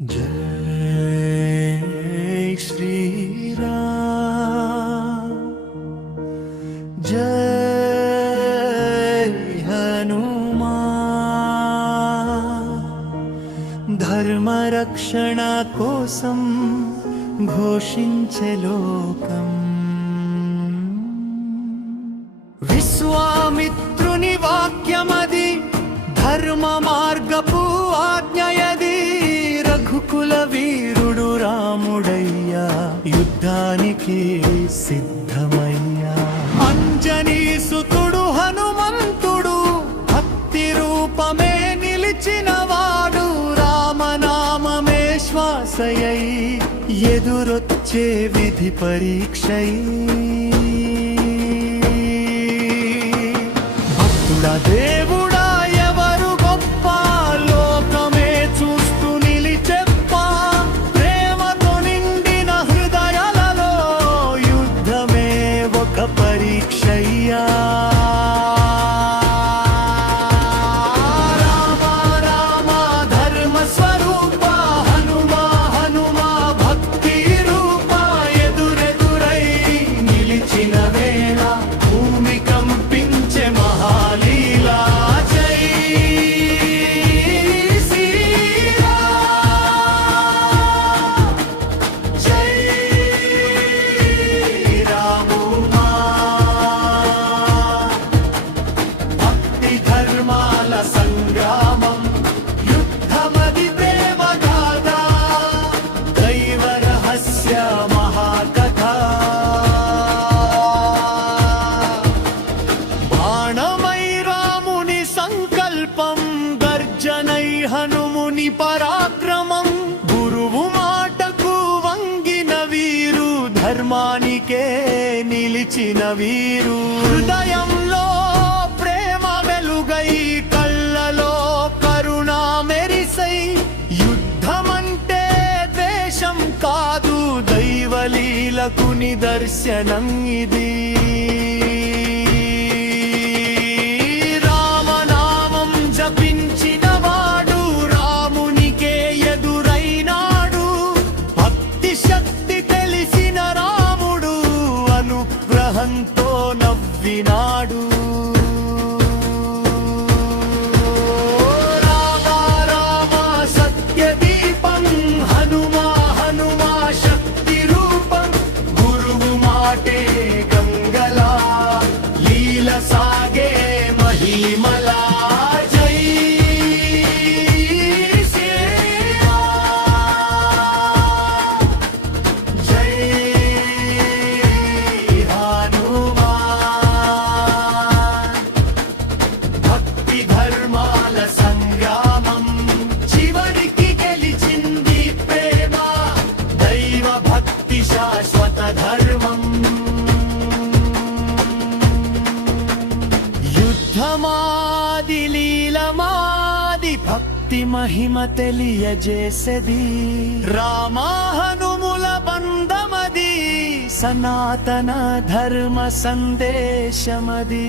जय श्री राम जय हनुमान धर्म रक्षण कोसम घोषिंचे लोकम विश्वामित्रुनि वाक्यमदि धर्म मार्गपु आज्ञयदि రఘుకుల వీరుడు రాముడయ్యా యుద్ధానికి సిద్ధమయ్యా అంజనీ సుతుడు హనుమంతుడు భక్తి రూపమే నిలిచినవాడు రామనామమే శ్వాసయై ఎదురొచ్చే విధి పరీక్షై భక్తుడా దేవుడా ఎవరు గొప్ప లోకమే పరీక్షయ్యా రామ రామ ధర్మ స్వరూప హనుమ హనుమ భక్తి రూప ఎదురెదురై నిలిచిన వేళ భూమి కంపించే మహాలీలా జై శ్రీరామ్ జై రాము ధర్మాల సంగ్రామం యుద్ధమది ప్రేమగాథ దైవ రహస్య మహాకథ బాణమై రాముని సంకల్పం గర్జనై హనుముని పరాక్రమం గురువు మాటకు వంగిన వీరు ధర్మానికే నిలిచిన వీరు హృదయంలో కళ్ళలో కరుణ మెరిసై యుద్ధమంటే ద్వేషం కాదు దైవలీలకు నిదర్శనం ఇది రామనామం జపించిన వాడు రామునికే ఎదురైనాడు భక్తి శక్తి తెలిసిన రాముడు అనుగ్రహంతో నవ్వినాడు గంగలా లీల సాగే మహిమలా జై శ్రీరామ్ జై హనుమాన్ భక్తి ధర్మాల సంగ్రామం చివరికి గెలిచింది ప్రేమ దైవ భక్తి శాశ్వత ధర్మం యుద్ధమాది లీలమాది భక్తి మహిమ తెలియజేసేది రామ హనుముల బంధమది సనాతన ధర్మ సందేశమది